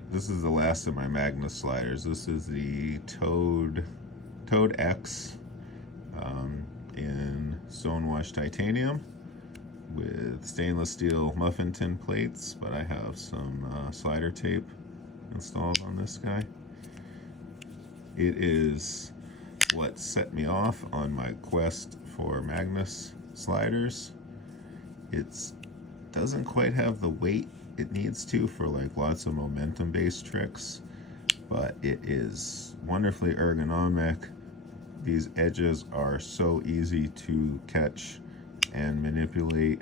Alright, this is the last of my Magnus sliders. This is the ToadX in Stonewash titanium with stainless steel muffin tin plates, but I have some slider tape installed on this guy. It is what set me off on my quest for Magnus sliders. It doesn't quite have the weight it needs to for like lots of momentum based tricks, but it is wonderfully ergonomic. These edges are so easy to catch and manipulate.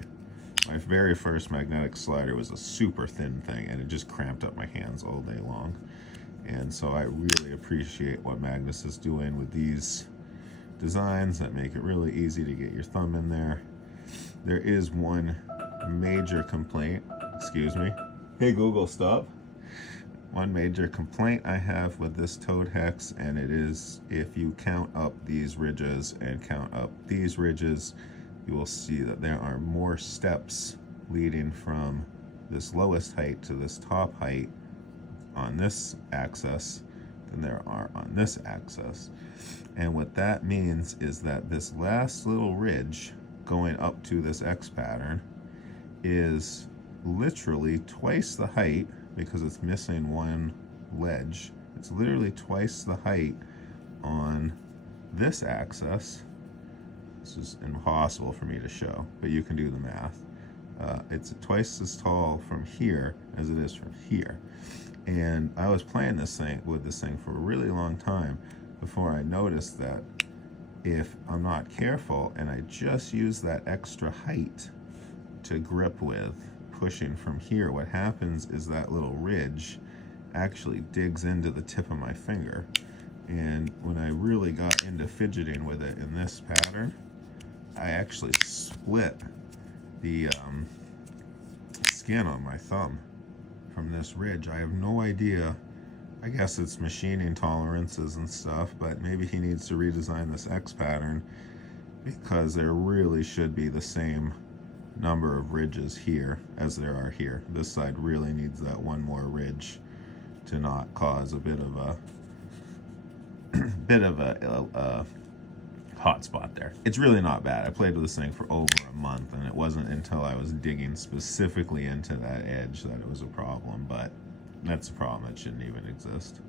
My very first magnetic slider was a super thin thing and it just cramped up my hands all day long. And so I really appreciate what Magnus is doing with these designs that make it really easy to get your thumb in there. There is one major complaint. Excuse me. Hey Google, stop. One major complaint I have with this ToadX, and it is if you count up these ridges and count up these ridges, you will see that there are more steps leading from this lowest height to this top height on this axis than there are on this axis. And what that means is that this last little ridge going up to this X pattern is literally twice the height, because it's missing one ledge. It's literally twice the height on this axis. This is impossible for me to show, but you can do the math. It's twice as tall from here as it is from here. And I was playing this thing for a really long time before I noticed that if I'm not careful and I just use that extra height to grip with, pushing from here, what happens is that little ridge actually digs into the tip of my finger. And when I really got into fidgeting with it in this pattern, I actually split the skin on my thumb from this ridge. I have no idea. I guess it's machining tolerances and stuff, but maybe he needs to redesign this X pattern, because there really should be the same number of ridges here as there are here. This side really needs that one more ridge to not cause a bit of a hot spot there. It's really not bad. I played with this thing for over a month, and it wasn't until I was digging specifically into that edge that it was a problem, but that's a problem that shouldn't even exist.